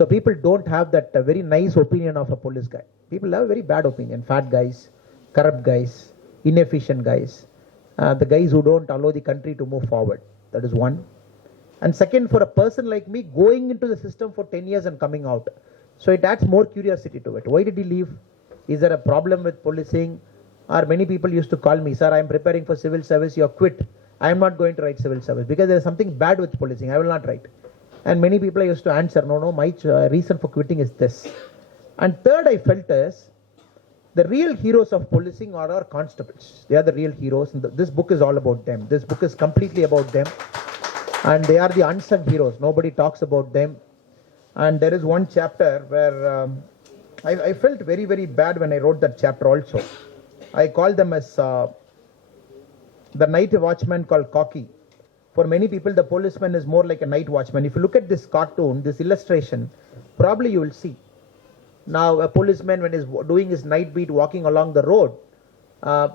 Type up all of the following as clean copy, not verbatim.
So people don't have that very nice opinion of a police guy. People have a very bad opinion. Fat guys, corrupt guys, inefficient guys, the guys who don't allow the country to move forward. That is one. And second, for a person like me, going into the system for 10 years and coming out. So it adds more curiosity to it. Why did he leave? Is there a problem with policing? Or many people used to call me, sir, I am preparing for civil service, you have quit. I am not going to write civil service because there is something bad with policing. I will not write. And many people I used to answer, no, my reason for quitting is this. And third, I felt is, the real heroes of policing are our constables. They are the real heroes. And this book is all about them. This book is completely about them. And they are the unsung heroes. Nobody talks about them. And there is one chapter where I felt very, very bad when I wrote that chapter also. I call them as the night watchman called Cocky. For many people, the policeman is more like a night watchman. If you look at this cartoon, this illustration, probably you will see. Now, a policeman, when he's doing his night beat, walking along the road,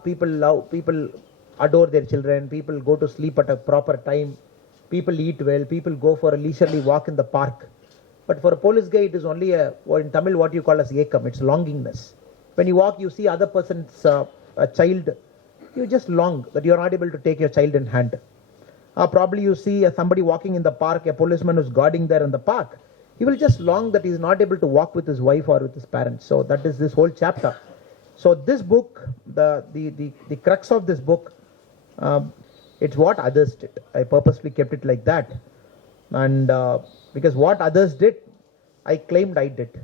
people adore their children, people go to sleep at a proper time, people eat well, people go for a leisurely walk in the park. But for a police guy, it is only in Tamil, what you call as ekam, it's longingness. When you walk, you see other person's a child, you just long that you are not able to take your child in hand. Probably you see somebody walking in the park, a policeman who's guarding there in the park. He will just long that he is not able to walk with his wife or with his parents. So that is this whole chapter. So this book, the crux of this book, it's what others did. I purposely kept it like that. And because what others did, I claimed I did.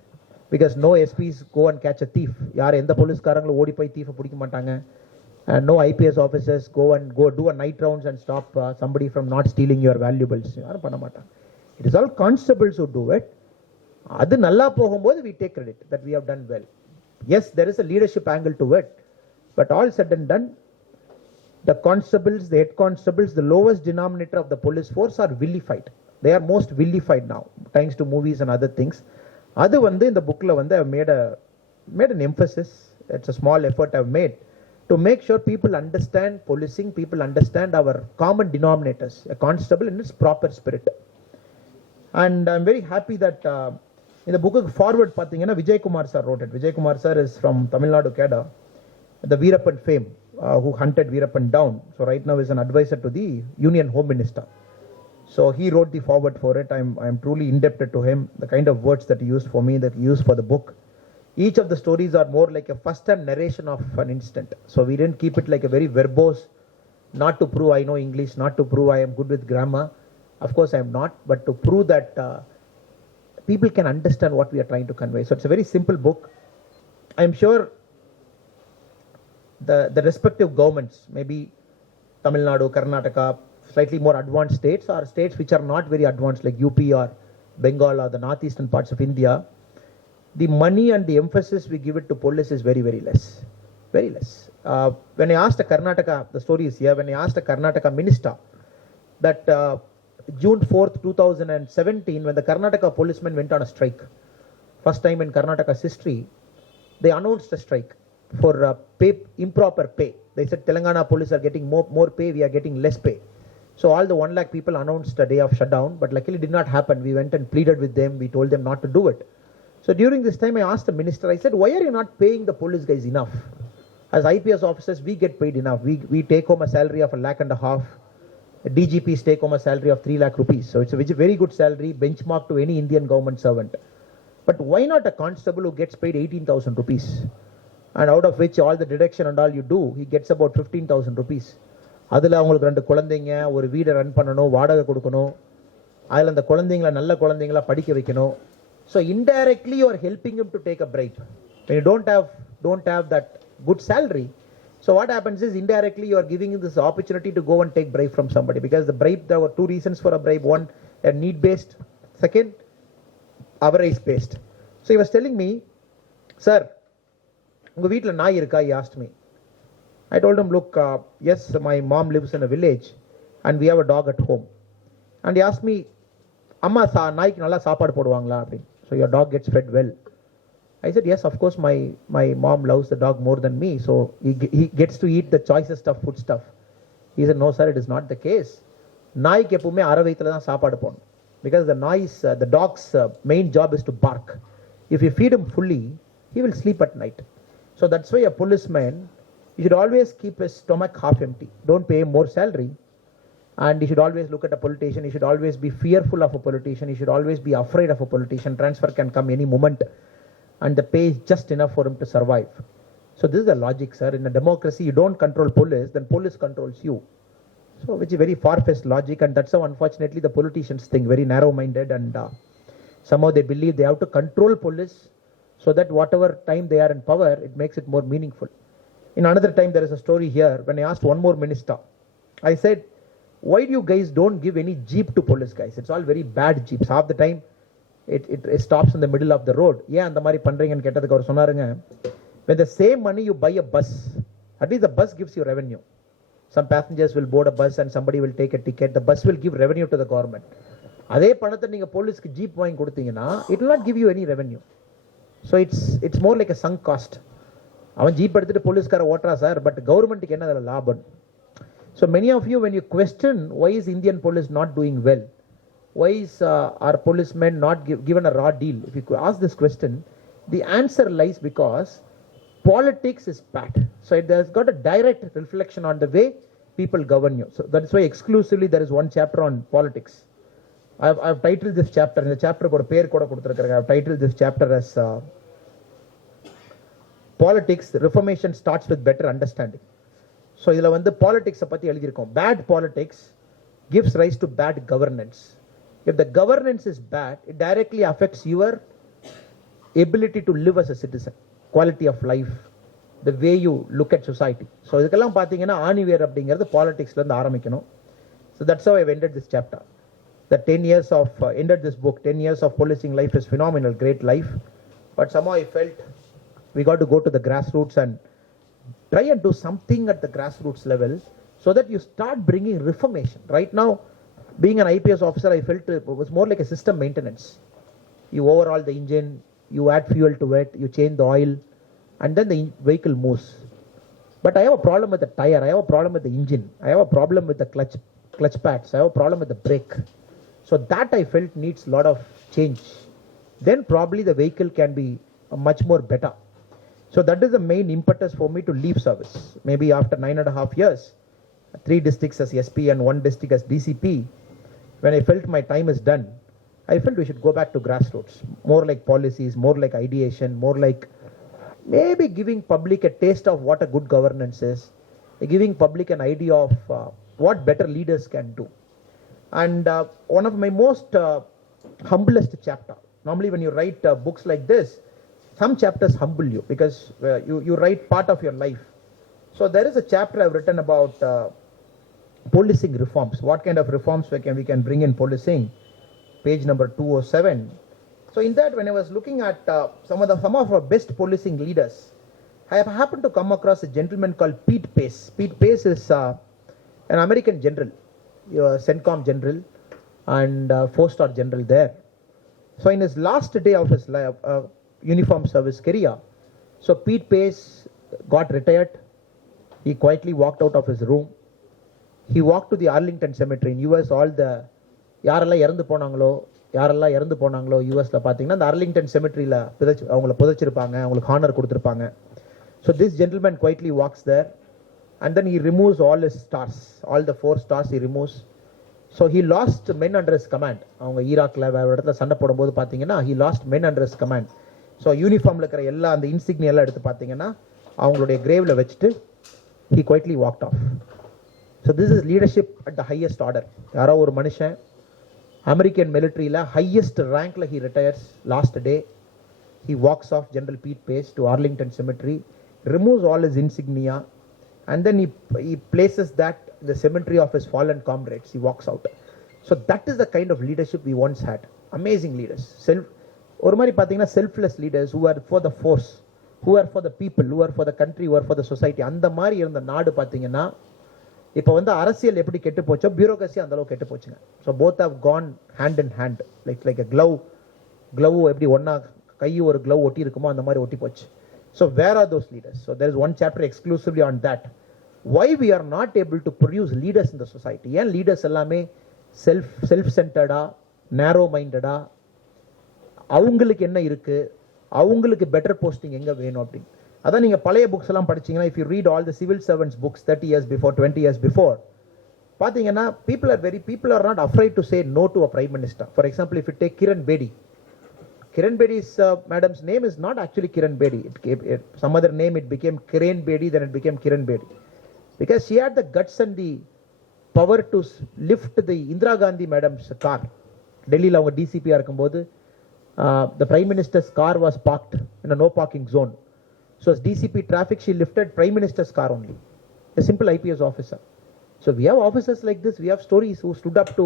Because no SPs go and catch a thief. Yaar endha police karangala odi pai thief pidikka maatanga. And no IPS officers go do a night rounds and stop somebody from not stealing your valuables. It is all constables who do it. Adu nalla pogumbodhu we take credit that we have done well. Yes, there is a leadership angle to it. But all said and done, the constables, the head constables, the lowest denominator of the police force are vilified. They are most vilified now, thanks to movies and other things. Adu vandu in the bookla vandu I have made an emphasis. It's a small effort I have made to make sure people understand policing, people understand our common denominators, a constable in its proper spirit. And I'm very happy that in the book forward, Vijay Kumar sir wrote it. Vijay Kumar sir is from Tamil Nadu Keda, the Veerappan fame, who hunted Veerappan down. So right now is an advisor to the Union Home Minister. So he wrote the forward for it. I'm truly indebted to him. The kind of words that he used for me, that he used for the book. Each of the stories are more like a first-hand narration of an incident. So we didn't keep it like a very verbose, not to prove I know English, not to prove I am good with grammar. Of course I am not, but to prove that people can understand what we are trying to convey. So it's a very simple book. I'm sure the respective governments, maybe Tamil Nadu, Karnataka, slightly more advanced states, or states which are not very advanced like UP or Bengal or the northeastern parts of India, the money and the emphasis we give it to police is very, very less. Very less. When I asked a Karnataka, the story is here, when I asked a Karnataka minister that June 4th, 2017, when the Karnataka policemen went on a strike, first time in Karnataka's history, they announced a strike for improper pay. They said Telangana police are getting more pay, we are getting less pay. So all the 1 lakh people announced a day of shutdown, but luckily it did not happen. We went and pleaded with them, we told them not to do it. So during this time I asked the minister, I said, why are you not paying the police guys enough? As IPS officers, we get paid enough. We take home a salary of 1.5 lakh. DGPs take home a salary of 3 lakh rupees. So it's a very good salary, benchmark to any Indian government servant. But why not a constable who gets paid 18,000 rupees? And out of which all the deduction and all you do, he gets about 15,000 rupees. அதில் அவங்களுக்கு 2 குழந்தைங்க, ஒரு வீடை run பண்ணணும், வாடகை கொடுக்கணும், அதில் அந்த குழந்தைங்களை நல்ல குழந்தைங்களா படிக்க வைக்கணும். So indirectly you are helping him to take a bribe. When you don't have that good salary, so what happens is indirectly you are giving him this opportunity to go and take bribe from somebody, because the bribe, there were 2 reasons for a bribe. One, a need based, second, average based. So he was telling me, sir, unga veetla naai irukka? He asked me. I told him, look, yes, my mom lives in a village and we have a dog at home. And he asked me, amma naikku nalla saapadu poduvangala appdi? So your dog gets fed well? I said, yes, of course my mom loves the dog more than me, so he gets to eat the choicest of food stuff. He said, no sir, it is not the case. நாய்க்கு எப்பவுமே அரை வயித்துல தான் சாப்பாடு போடணும். because the dog's main job is to bark. If you feed him fully, he will sleep at night. So that's why a policeman, you should always keep his stomach half empty. Don't pay him more salary. And you should always look at a politician. You should always be fearful of a politician. You should always be afraid of a politician. Transfer can come any moment. And the pay is just enough for him to survive. So this is the logic, sir. In a democracy, you don't control police, then police controls you. So which is very far-fetched logic, and that's how unfortunately the politicians think, very narrow-minded, and somehow they believe they have to control police so that whatever time they are in power, it makes it more meaningful. In another time, there is a story here, when I asked one more minister, I said, why do you guys don't give any jeep to police guys? It's all very bad jeeps. Half the time, it stops in the middle of the road. Yeah, and the mari pandringan kettadukku avaru sonarunga. When the same money you buy a bus, at least the bus gives you revenue. Some passengers will board a bus and somebody will take a ticket. The bus will give revenue to the government. அதே பணத்தை நீங்க போலீஸ்க்கு jeep வாங்கி கொடுத்தீங்கன்னா it will not give you any revenue. So it's more like a sunk cost. அவன் jeep எடுத்துட்டு போலீஸ்கார ஓட்டுறா sir, but கவர்மெண்ட்டுக்கு என்ன அதில் லாபம்? So many of you, when you question why is Indian police not doing well, why is our policemen not given a raw deal, if you ask this question, the answer lies because politics is bad. So it has got a direct reflection on the way people govern you. So that's why exclusively there is one chapter on politics. I've titled this chapter, in the chapter for pair koda kuduthirukkaanga, I've titled this chapter as politics, reformation starts with better understanding. So idhula vandu politics பத்தி எழுதியிருக்கோம். Bad politics gives rise to bad governance. If the governance is bad, it directly affects your ability to live as a citizen, quality of life, the way you look at society. So இதுக்கெல்லாம் பார்த்தீங்கன்னா ஆணிவேர் அப்படிங்கிறது பாலிடிக்ஸ்லேருந்து ஆரம்பிக்கணும். So that's how I've ended this chapter. The 10 years of, ended this book, 10 years of policing life is phenomenal, great life. But somehow I felt we got to go to the grassroots and try and do something at the grassroots level so that you start bringing reformation. Right now, being an IPS officer, I felt it was more like a system maintenance. You overhaul the engine, you add fuel to it, you change the oil, and then the vehicle moves. But I have a problem with the tire, I have a problem with the engine, I have a problem with the clutch pads, I have a problem with the brake. So that I felt needs a lot of change. Then probably the vehicle can be much more better. So that is the main impetus for me to leave service. Maybe after 9.5 years, 3 districts as SP and 1 district as DCP, when I felt my time is done, I felt we should go back to grassroots. More like policies, more like ideation, more like maybe giving public a taste of what a good governance is, giving public an idea of what better leaders can do. And one of my most humblest chapter, normally when you write books like this, some chapters humble you because you write part of your life. So there is a chapter I've written about policing reforms. What kind of reforms we can bring in policing? Page number 207. So in that, when I was looking at some of our best policing leaders, I have happened to come across a gentleman called Pete Pace. Pete Pace is an American general, CENTCOM general, and 4-star general there. So in his last day of his life, uniform service career, so Pete Pace got retired. He quietly walked out of his room. He walked to the Arlington Cemetery in US. All the யாரெல்லாம் இறந்து போனாங்களோ யூஎஸ்ல பார்த்தீங்கன்னா அந்த Arlington செமெட்ரியில் அவங்கள புதைச்சிருப்பாங்க, அவங்களுக்கு honour கொடுத்துருப்பாங்க. So this gentleman quietly walks there and then he removes all his stars, all the 4 stars he removes. So he lost men under his command. அவங்க ஈராக்ல வேற இடத்துல சண்டை போடும்போது பார்த்தீங்கன்னா he lost men under his command. So யூனிஃபார்மில் இருக்கிற எல்லா அந்த இன்சிக்னி எல்லாம் எடுத்து பார்த்தீங்கன்னா அவங்களுடைய கிரேவில் வச்சுட்டு he quietly walked off. So this is leadership at the highest order. யாரோ ஒரு மனுஷன் அமெரிக்கன் மிலிட்ரியில் ஹையஸ்ட் ரேங்க்ல he retires last day. He walks off, General Pete Pace, to Arlington Cemetery, removes all his insignia, and then he places that in the cemetery of his fallen comrades. He walks out. So that is the kind of leadership we once had. Amazing leaders. ஒரு மாதிரி பார்த்தீங்கன்னா selfless leaders who are for the force, who are for the people, who are for the country, who are for the society. அந்த மாதிரி இருந்த நாடு பார்த்தீங்கன்னா இப்போ வந்து அரசியல் எப்படி கெட்டு போச்சோ பியூரோக்ரசி அந்த அளவுக்கு கெட்டு போச்சுங்க. So both have gone hand in hand, like a glove எப்படி ஒன்னா கை ஒரு க்ளவ் ஒட்டி இருக்குமோ அந்த மாதிரி ஒட்டி போச்சு. So where are those leaders? So there is one chapter exclusively on that. why we are not able to produce leaders in the society? ஏன் லீடர்ஸ் எல்லாமே செல்ஃப் சென்டர்டா, நேரோ மைண்டடா, அவங்களுக்கு என்ன இருக்கு, அவங்களுக்கு பெட்டர் போஸ்டிங் எங்க வேணும் அப்படின்னு. அதான் நீங்க பழைய புக்ஸ் எல்லாம் படிச்சீங்கன்னா, if you read all the civil servants books 30 years before, 20 years before, பாத்தீங்கன்னா people are not afraid to say no to a prime minister. For example, if you take Kiran Bedi's madam's name is not actually Kiran Bedi. Some other name, it became Kiran Bedi, then it became Kiran Bedi. Because she had the guts and the power to lift the Indira Gandhi madam's car. Delhi la avanga DCP இருக்கும்போது the prime minister's car was parked in a no parking zone. So as DCP traffic, she lifted prime minister's car only. A simple IPS officer. So we have officers like this. We have stories who stood up to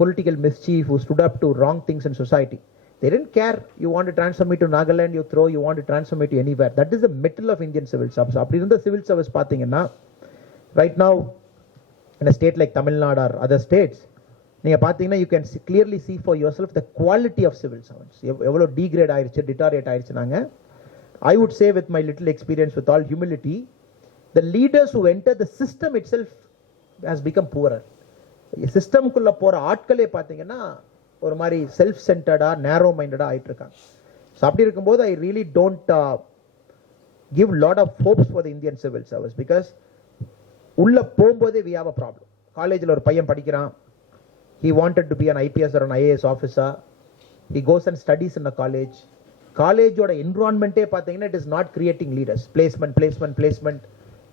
political mischief, who stood up to wrong things in society. They didn't care. You want to transfer me to Nagaland, you throw. You want to transfer me to anywhere. That is the metal of Indian civil service. அப்படி இருந்த civil service பாத்தீங்கன்னா, right now in a state like Tamil Nadu or other states, நீங்க பாத்தீங்கன்னா you can clearly see for yourself the quality of civil servants. எவ்வளவு degrade ஆயிருச்சு, deteriorate ஆயிருச்சு. நாங்க, I would say with my little experience, with all humility, the leaders who enter the system itself has become poorer. System குள்ள போற ஆட்களே பாத்தீங்கன்னா ஒரு மாதிரி self சென்டர்டா, நேரோ மைண்டடா ஆயிட்டு இருக்காங்க. ஸோ அப்படி இருக்கும்போது I really don't give lot of hopes for the Indian civil service. Because உள்ள போகும்போதே வி ஹேவ் அ ப்ராப்ளம். காலேஜில் ஒரு பையன் படிக்கிறான், he wanted to be an IPS or an IAS officer. He goes and studies in a college. காலேஜோட என்விரான்மெண்ட்டே பார்த்தீங்கன்னா it is not creating leaders. Placement,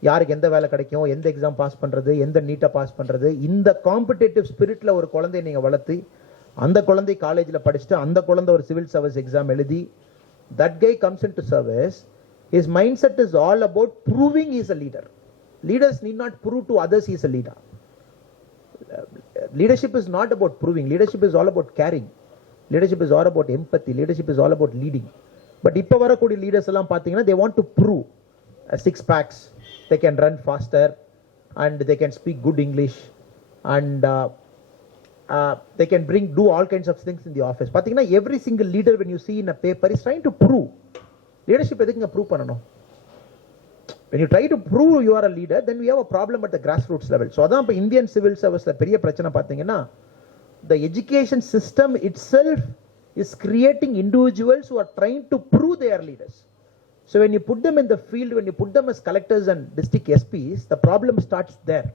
யாருக்கு எந்த வேலை கிடைக்கும், எந்த எக்ஸாம் பாஸ் பண்ணுறது, எந்த நீட்டாக பாஸ் பண்ணுறது, இந்த காம்படிட்டிவ் ஸ்பிரிட்டில் ஒரு குழந்தைய நீங்கள் வளர்த்து, அந்த குழந்தை காலேஜில் படிச்சுட்டு அந்த குழந்தை ஒரு சிவில் சர்வீஸ் எக்ஸாம் எழுதி, that guy comes into service, his mindset is all about proving he is a leader. Leaders need not prove to others he is a leader. Leadership is not about proving. Leadership is all about caring. Leadership is all about empathy. Leadership is all about leading. But இப்போ வரக்கூடிய leaders எல்லாம் பார்த்தீங்கன்னா they want to prove six packs, they can run faster and they can speak good English and they can do all kinds of things in the office. பார்த்தீங்கன்னா every single leader when you see in a paper is trying to prove. Leadership எதுக்குங்க prove பண்ணணும்? When you try to prove you are a leader, then we have a problem at the grassroots level. So அதான் இப்போ Indian civil சர்வீஸ்ல பெரிய பிரச்சனை பார்த்தீங்கன்னா, the education system itself is creating individuals who are trying to prove they are leaders. So when you put them in the field, when you put them as collectors and district SPs, the problem starts there.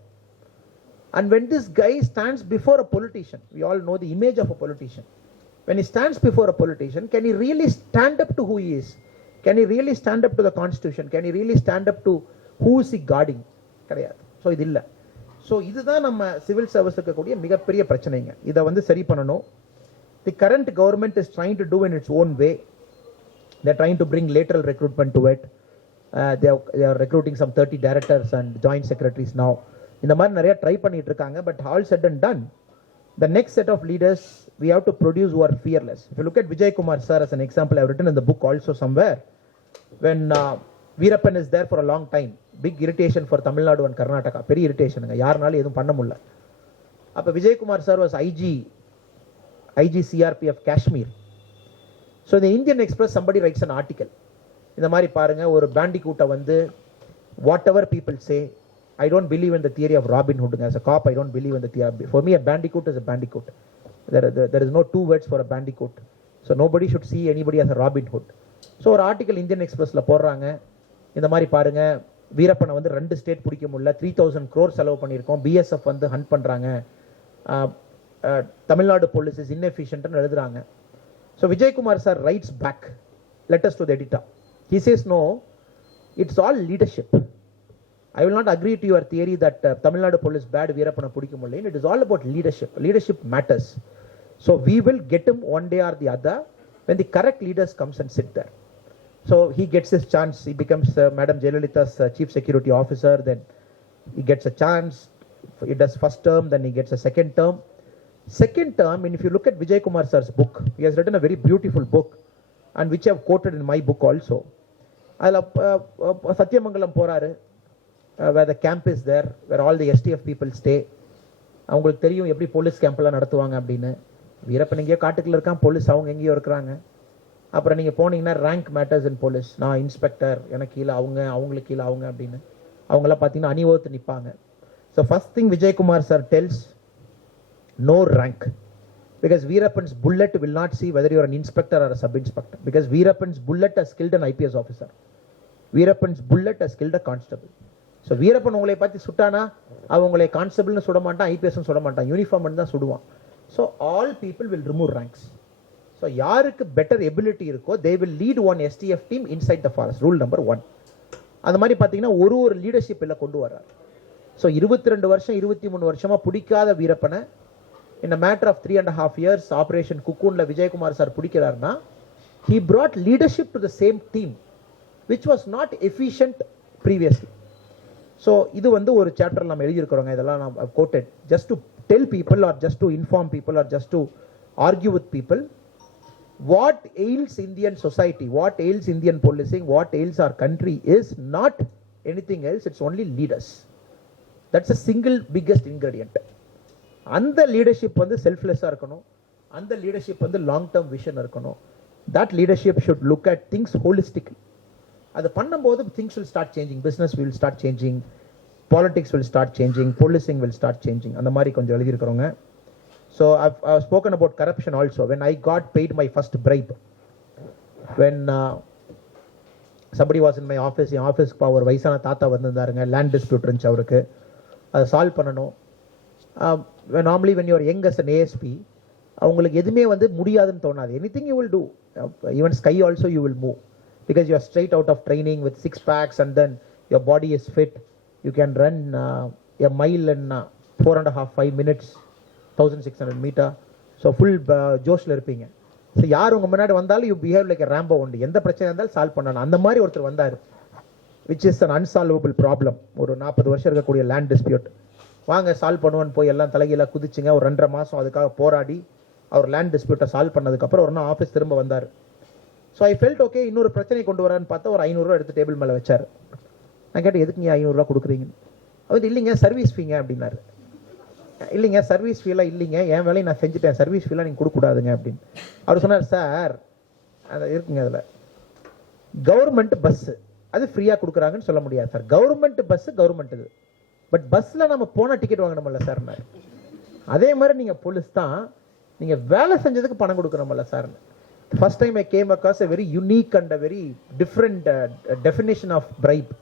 And when this guy stands before a politician, we all know the image of a politician. When he stands before a politician, can he really stand up to who he is? Can he really stand up to the constitution? Can he really stand up to who is he guarding? கிடையாது. So இது இல்லை. So இதுதான் நம்ம civil service இருக்கக்கூடிய மிகப்பெரிய பிரச்சனைங்க. இதை வந்து சரி பண்ணணும். The current government is trying to do in its own way. They're trying to bring lateral recruitment to it. They are recruiting some 30 directors and joint secretaries now. இந்த மாதிரி நிறைய ட்ரை பண்ணிட்டு இருக்காங்க. But all said and done, the next set of leaders we have to produce who are fearless. If you look at Vijay Kumar sir as an example, I've written in the book also somewhere, when Veerappan is there for a long time, big irritation for Tamil Nadu and Karnataka, பெரிய irritation, யாருனாலும் எதுவும் பண்ண முடியல. அப்ப Vijay Kumar sir was IG CRPF Kashmir. So in the Indian Express somebody writes an article, இந்த மாதிரி பாருங்க, ஒரு பேண்டிகூட்டை வந்து whatever people say, I don't believe in the theory of Robin Hood. As a cop, I don't believe in the theory. For me, a bandicoot is a bandicoot. There is no two words for a bandicoot. So nobody should see anybody as a Robin Hood. So ஒரு article Indian எக்ஸ்பிரஸ்ல போடுறாங்க, இந்த மாதிரி பாருங்க, வீரப்பனை வந்து 2 state பிடிக்க முடியல, 3000 crore செலவு பண்ணியிருக்கோம், பிஎஸ்எஃப் வந்து ஹண்ட் பண்றாங்க, தமிழ்நாடு போலீஸ் இஸ் inefficient எழுதுறாங்க. So Vijay Kumar sir writes back letters to the editor. He says, no, it's all leadership. I will not agree to your theory that Tamil Nadu police bad, Veerappana pudikka mudiyala. It is all about leadership. Leadership matters. So we will get him one day or the other when the correct leaders comes and sit there. So he gets his chance. He becomes Madam Jayalalitha's chief security officer. Then he gets a chance. He does first term. Then he gets a second term. Second term, and if you look at Vijay Kumar sir's book, he has written a very beautiful book, and which I have quoted in my book also. I'll Satyamangalam போறாரு, where the camp is there, where all the STF people stay. அவங்களுக்கு தெரியும் எப்படி police கேம்ப்லாம் நடத்துவாங்க அப்படின்னு. வீரப்பன் எங்கேயோ காட்டுக்குள்ள இருக்கான், police அவங்க எங்கேயோ இருக்கிறாங்க. அப்புறம் நீங்க போனீங்கன்னா ரேங்க் மேட்டர்ஸ் இன் போலீஸ், நான் இன்ஸ்பெக்டர், எனக்கு கீழே அவங்க, அவங்களுக்கு கீழே அவங்க அப்படின்னு அவங்களாம் பார்த்தீங்கன்னா அணிவகுத்து நிற்பாங்க. So first thing Vijay Kumar sir tells, no rank. Because Veerappan's bullet will not see whether you're an inspector or a sub-inspector. Because Veerappan's bullet has killed an IPS officer. Veerappan's bullet has killed a constable. So Veerappan உங்களை பார்த்து சுட்டானா அவன் உங்களை கான்ஸ்டபிள்னு சுட மாட்டான், ஐபிஎஸ்னு சுட மாட்டான், uniform தான் சுடுவான். So all people will remove ranks. So யாருக்கு பெட்டர் எபிலிட்டி இருக்கோ they will lead one STF team inside the forest. Rule number 1. அந்த மாதிரி பார்த்தீங்கன்னா ஒரு லீடர்ஷிப் எல்லாம் கொண்டு வர்றாரு. ஸோ 22 வருஷம் 23 வருஷமா பிடிக்காத வீரப்பனை in a matter of 3.5 years operation குக்கூன்ல விஜயகுமார் சார் பிடிக்கிறாருன்னா he brought leadership to the same team which was not efficient previously. So இது வந்து ஒரு சாப்டர் நம்ம எழுதியிருக்கிறோங்க. இதெல்லாம் நான் coated just to tell people or just to inform people or just to argue with people what ails Indian society, what ails Indian policing, what ails our country is not anything else, it's only leaders. That's a single biggest ingredient. அந்த leadership வந்து செல்ஃப்லெஸ்ஸாக இருக்கணும், அந்த leadership வந்து long term vision இருக்கணும். That leadership should look at things holistically. அது பண்ணும்போது things will start changing, business will start changing, politics will start changing, policing will start changing. அந்த மாதிரி கொஞ்சம் எழுதியிருக்கிறோங்க. So I've spoken about corruption also. When I got paid my first bribe, when somebody was in my office, என் ஆஃபீஸ்க்கு ஒரு வயசான தாத்தா வந்திருந்தாருங்க, land dispute இருந்துச்சு அவருக்கு, அதை சால்வ் பண்ணணும். Normally when you are young as an ASP அவங்களுக்கு எதுவுமே வந்து முடியாதுன்னு தோணாது. anything you will do, even sky also you will move because you are straight out of training with 6 packs and then your body is fit. You can run a mile in 4.5-5 minutes, 1600 meter. so full ஜோஷ்ல இருப்பீங்க. So யார் உங்க முன்னாடி வந்தாலும் you behave like a Rambo உண்டு. எந்த பிரச்சனை இருந்தாலும் solve பண்ணணும். அந்த மாதிரி ஒருத்தர் வந்தார், which is an unsolvable problem. ஒரு 40 வருஷம் இருக்கக்கூடிய லேண்ட் டிஸ்பியூட், வாங்க சால்வ் பண்ணுவோன்னு போய் எல்லாம் தலைகீழ குதிச்சுங்க. ஒரு 2.5 மாதம் அதுக்காக போராடி அவர் லேண்ட் டிஸ்பியூட்டை சால்வ் பண்ணதுக்கப்புறம் ஒரு நாள் ஆஃபீஸ் திரும்ப வந்தார். ஸோ ஐ ஃபெல்ட் ஓகே, இன்னொரு பிரச்சனை கொண்டு வரான்னு பார்த்தா ஒரு 500 ரூபா எடுத்து டேபிள் மேலே வச்சார். நான் கேட்டேன், எதுக்கு நீங்கள் 500 ரூபா கொடுக்குறீங்க? அவர் இல்லைங்க சர்வீஸ் ஃபீங்க அப்படின்னாரு. இல்லைங்க சர்வீஸ் ஃபீலாம் இல்லைங்க, என் வேலையை நான் செஞ்சுட்டேன், சர்வீஸ் ஃபீலாம் நீங்கள் கொடுக்கூடாதுங்க அப்படின்னு. அவர் சொன்னார், சார் அது இருக்குங்க, அதில் கவர்மெண்ட் பஸ்ஸு அது ஃப்ரீயாக கொடுக்குறாங்கன்னு சொல்ல முடியாது சார். கவர்மெண்ட் பஸ்ஸு கவர்மெண்ட் இது, பட் பஸ்ஸில் நம்ம போனால் டிக்கெட் வாங்கணும்ல சார்னார். அதே மாதிரி நீங்கள் போலீஸ் தான், நீங்கள் வேலை செஞ்சதுக்கு பணம் கொடுக்கணும்ல சார்னு. First time I came across a very unique and a very different definition of bribe.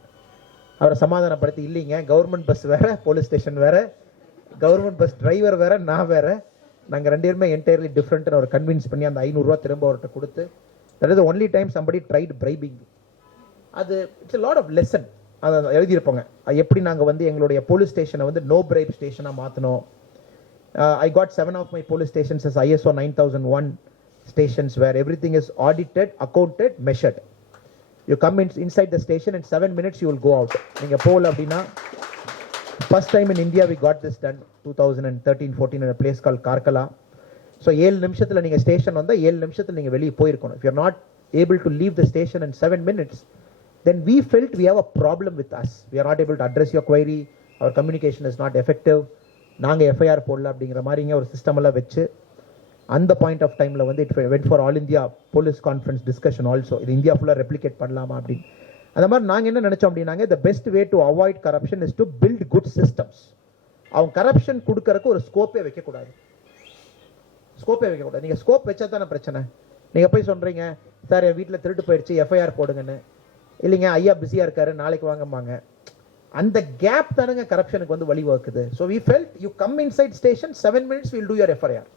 அவரை சமாதானப்படுத்தி, இல்லைங்க கவர்மெண்ட் பஸ் வேற, போலீஸ் ஸ்டேஷன் வேற, கவர்மெண்ட் பஸ் டிரைவர் வேற, நான் வேற, நாங்கள் 2 பேருமே என்டையர்லி டிஃப்ரெண்ட்னு அவர் கன்வின்ஸ் பண்ணி அந்த 500 ரூபா திரும்ப அவர்கிட்ட கொடுத்து, that is only time somebody tried bribing. அது it's a lot of lesson. அதை எழுதியிருப்பாங்க எப்படி நாங்கள் வந்து எங்களுடைய போலீஸ் ஸ்டேஷனை வந்து நோ பிரைப் ஸ்டேஷனாக மாற்றணும். I got 7 of my police stations as ISO 9001 stations where everything is audited, accounted, measured. You come inside the station in 7 minutes you will go out. நீங்க போல அப்படின்னா, first time in India we got this done 2013-14 in a place called Karkala. So 7 நிமிஷத்துல நீங்க station வந்தா 7 நிமிஷத்துல நீங்க வெளியே போயிருக்கணும். If you are not able to leave the station in 7 minutes, then we felt we have a problem with us. We are not able to address your query, our communication is not effective. நாங்கள் FIR போடல அப்படிங்கிற மாதிரிங்க ஒரு system எல்லாம் வச்சு அந்த point of டைமில் வந்து it went for all India police conference discussion also. இது இந்தியா ஃபுல்லாக ரெப்ளிகேட் பண்ணலாமா அப்படின்னு. அந்த மாதிரி நாங்கள் என்ன நினச்சோம் அப்படின்னாங்க, the best way to avoid corruption is to build good systems. அவங்க கரப்ஷன் கொடுக்கறதுக்கு ஒரு ஸ்கோப்பே வைக்கக்கூடாது. நீங்கள் ஸ்கோப் வச்சா தானே பிரச்சனை. நீங்கள் போய் சொல்கிறீங்க, சார் என் வீட்டில் திருட்டு போயிடுச்சு எஃப்ஐஆர் போடுங்கன்னு. இல்லைங்க ஐயா பிஸியாக இருக்காரு நாளைக்கு வாங்கம்பாங்க. அந்த கேப் தானுங்க கரப்ஷனுக்கு வந்து வழிவகுக்குது. So we felt you come inside station 7 minutes will do your FIR.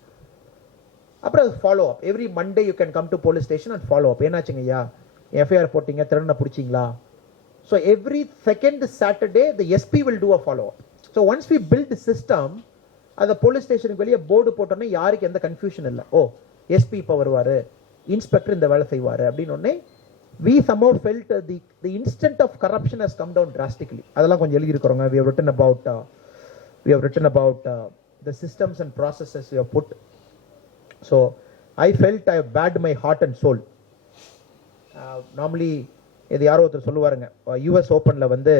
அப்புறம் follow up every Monday you can come to police station and follow up. என்னாச்சுங்க ஐயா, எஃப்ஐஆர் போட்டீங்க, திருடனை பிடிச்சிங்களா? So every second Saturday the SP will do a follow up. So once we build system, அந்த police ஸ்டேஷனுக்கு வெளியே board போட்டோன்னே யாருக்கு எந்த கன்ஃபியூஷன் இல்லை. ஓ எஸ்பி இப்போ வருவார், இன்ஸ்பெக்டர் இந்த வேலை செய்வார் அப்படின்னு ஒன்னே we somehow felt the instant of corruption has come down drastically. அதெல்லாம் கொஞ்சம் எழுதி இருக்கறோங்க. we have written about the systems and processes we have put. So I felt I have bared my heart and soul. Normally இது யாரோ ஒருத்தர் சொல்லுவாருங்க, US ஓபன்ல வந்து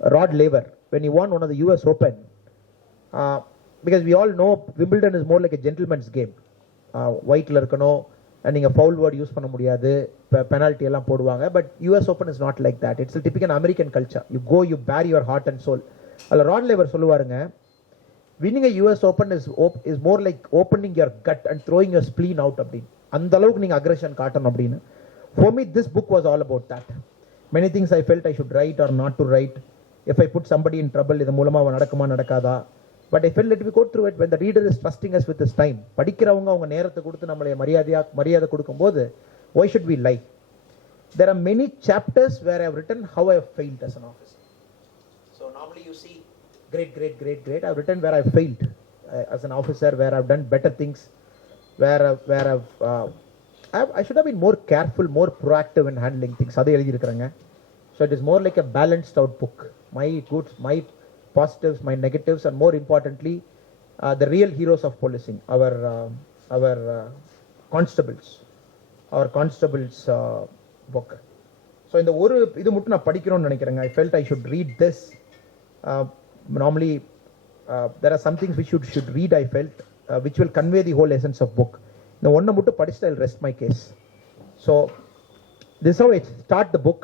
Rod Laver when he won one of the US Open, because we all know Wimbledon is more like a gentleman's game. ஒயிட்ல இருக்கணும், நீங்கள் foul word use பண்ண முடியாது, penalty எல்லாம் போடுவாங்க. But US open is not like that. It's typical American culture. You go, you bare your heart and soul. அதில் Rod Laver சொல்லுவாருங்க, winning a US Open is more like opening your gut and throwing your spleen out அப்படின்னு அந்த அளவுக்கு நீங்க aggression காட்டணும் அப்படின்னு. For me this book was all about that. Many things I felt I should write or not to write. If I put somebody in trouble இது மூலமா நடக்குமா நடக்காதா. But I felt let me go through it when the reader is trusting us with his time. படிக்கிறவங்க அவங்க நேரத்தை கொடுத்து நம்மளை மரியாதை கொடுக்கும்போது why should we lie? There are many chapters where I have written how I have failed as an officer. So normally you see great. I have written where I have failed as an officer, where I have done better things, where I should have been more careful, more proactive in handling things. அதை எழுதியிருக்கிறேங்க. So it is more like a balanced out book. My goods, my positives, my negatives, and more importantly, the real heroes of policing, our constables, book. So இந்த ஒரு இது மட்டும் நான் படிக்கணும்னு நினைக்கிறேங்க. I felt I should read this. Normally there are some things we should read, I felt, which will convey the whole essence of book. இந்த ஒன்றை மட்டும் படிச்சுட்டு I'll rest my case. So this is how I start the book.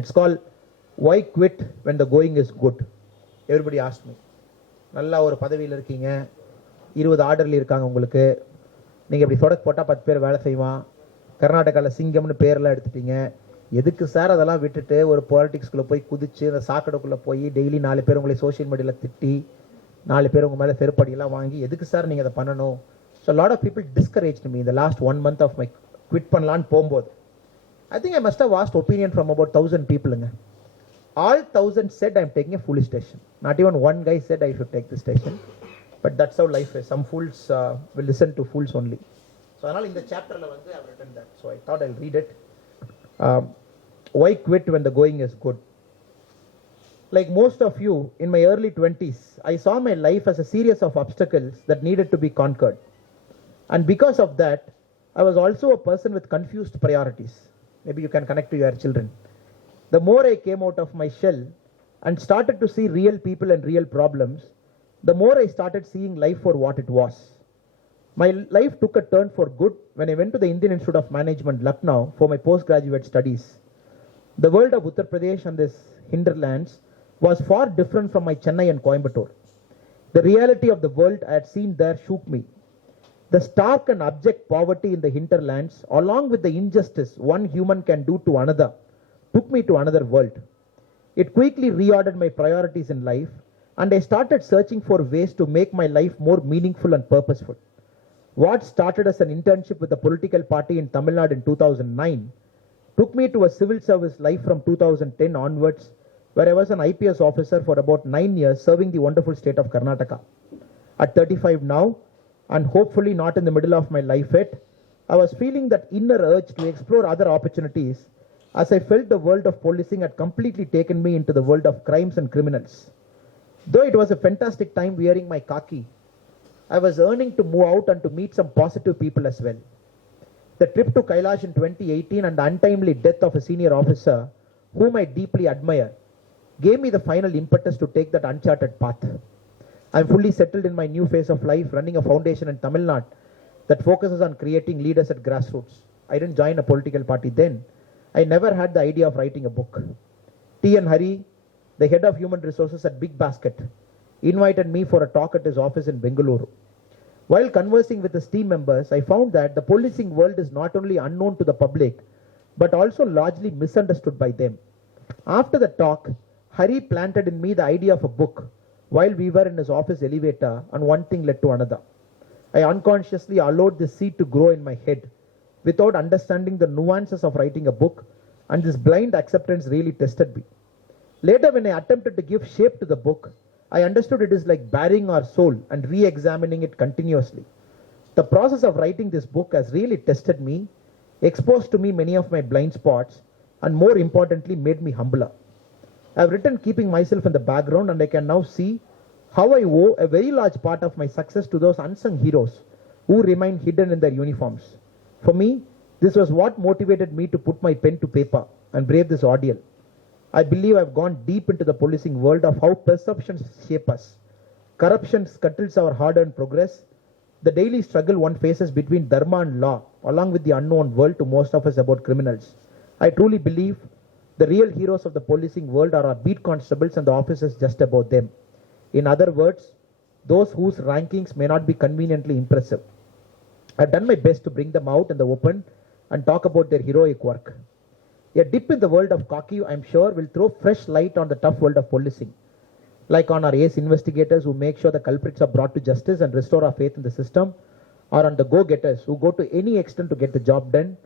It's called Why Quit When the Going is Good. Everybody asked me. நல்லா ஒரு பதவியில் இருக்கீங்க, 20 ஆர்டர்ல இருக்காங்க உங்களுக்கு, நீங்கள் இப்படி சொடக்கு போட்டால் 10 பேர் வேலை செய்வான், கர்நாடகாவில் சிங்கம்னு பேரெல்லாம் எடுத்துட்டீங்க, எதுக்கு சார் அதெல்லாம் விட்டுட்டு ஒரு பாலிடிக்ஸ்குள்ளே போய் குதிச்சு அந்த சாக்கடைக்குள்ளே போய் டெய்லி 4 பேர் உங்களை சோஷியல் மீடியாவில் திட்டி 4 பேர் உங்கள் மேலே செருப்படியெல்லாம் வாங்கி எதுக்கு சார் நீங்கள் அதை பண்ணணும்? So lot of people discourage me இந்த last 1 month of my quit பண்ணலான்னு போகும்போது. I think I must have asked opinion from about 1,000 people. All 1,000 said I'm taking a foolish station. Not even one guy said I should take this station. But that's how life is. Some fools will listen to fools only. So in the chapter I've written that. So I thought I'll read it. Why quit when the going is good? Like most of you, in my early 20s, I saw my life as a series of obstacles that needed to be conquered. And because of that, I was also a person with confused priorities. Maybe you can connect to your children. The more I came out of my shell and started to see real people and real problems, the more I started seeing life for what it was. My life took a turn for good when I went to the Indian Institute of Management, Lucknow, for my postgraduate studies. The world of Uttar Pradesh and this hinterlands was far different from my Chennai and Coimbatore. The reality of the world I had seen there shook me. The stark and abject poverty in the hinterlands, along with the injustice one human can do to another, took me to another world. It quickly reordered my priorities in life, and I started searching for ways to make my life more meaningful and purposeful. What started as an internship with a political party in Tamil Nadu in 2009 took me to a civil service life from 2010 onwards, where I was an IPS officer for about 9 years, serving the wonderful state of Karnataka. At 35 now, and hopefully not in the middle of my life yet, I was feeling that inner urge to explore other opportunities as I felt the world of policing had completely taken me into the world of crimes and criminals. Though it was a fantastic time wearing my khaki, I was yearning to move out and to meet some positive people as well. The trip to Kailash in 2018 and the untimely death of a senior officer, whom I deeply admire, gave me the final impetus to take that uncharted path. I'm fully settled in my new phase of life, running a foundation in Tamil Nadu that focuses on creating leaders at grassroots. I didn't join a political party then. I never had the idea of writing a book. T.N. Hari, the head of human resources at Big Basket, invited me for a talk at his office in Bengaluru. While conversing with his team members, I found that the policing world is not only unknown to the public, but also largely misunderstood by them. After the talk, Hari planted in me the idea of a book while we were in his office elevator, and one thing led to another. I unconsciously allowed this seed to grow in my head without understanding the nuances of writing a book, and this blind acceptance really tested me. Later, when I attempted to give shape to the book, I understood it is like burying our soul and re-examining it continuously. The process of writing this book has really tested me, exposed to me many of my blind spots, and more importantly, made me humbler. I have written keeping myself in the background, and I can now see how I owe a very large part of my success to those unsung heroes who remain hidden in their uniforms. For me, this was what motivated me to put my pen to paper and brave this ordeal. I believe I've gone deep into the policing world of how perceptions shape us. Corruption scuttles our hard-earned progress. The daily struggle one faces between dharma and law, along with the unknown world to most of us about criminals. I truly believe the real heroes of the policing world are our beat constables and the officers just above them. In other words, those whose rankings may not be conveniently impressive. I've done my best to bring them out in the open and talk about their heroic work. A dip in the world of khaki, I'm sure, will throw fresh light on the tough world of policing, like on our ace investigators who make sure the culprits are brought to justice and restore our faith in the system, or on the go-getters who go to any extent to get the job done,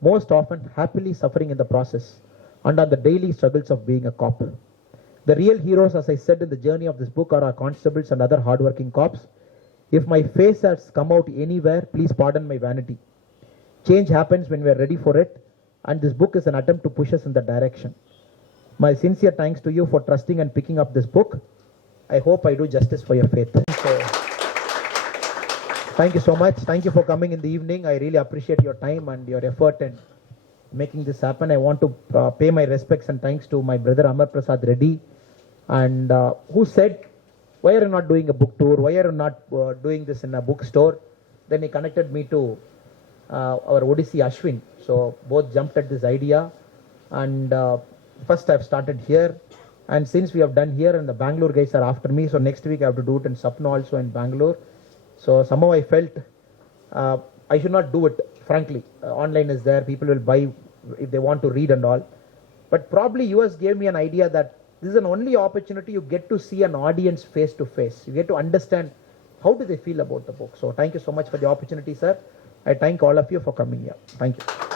most often happily suffering in the process, and on the daily struggles of being a cop. The real heroes, as I said in the journey of this book, are our constables and other hardworking cops. If my face has come out anywhere, please pardon my vanity. Change happens when we are ready for it, and this book is an attempt to push us in that direction. My sincere thanks to you for trusting and picking up this book. I hope I do justice for your faith. So, thank you so much. Thank you for coming in the evening. I really appreciate your time and your effort in making this happen. I want to pay my respects and thanks to my brother Amar Prasad Reddy, and who said, why are you not doing a book tour? Why are you not doing this in a bookstore? Then he connected me to our Odyssey Ashwin. So both jumped at this idea, and first I've started here, and since we have done here and the Bangalore guys are after me, so next week I have to do it in Sapna also in Bangalore. So somehow I felt I should not do it, frankly. Online is there, people will buy if they want to read and all. But probably US gave me an idea that this is an only opportunity you get to see an audience face to face. You get to understand how do they feel about the book. So thank you so much for the opportunity, sir. I thank all of you for coming here. Thank you.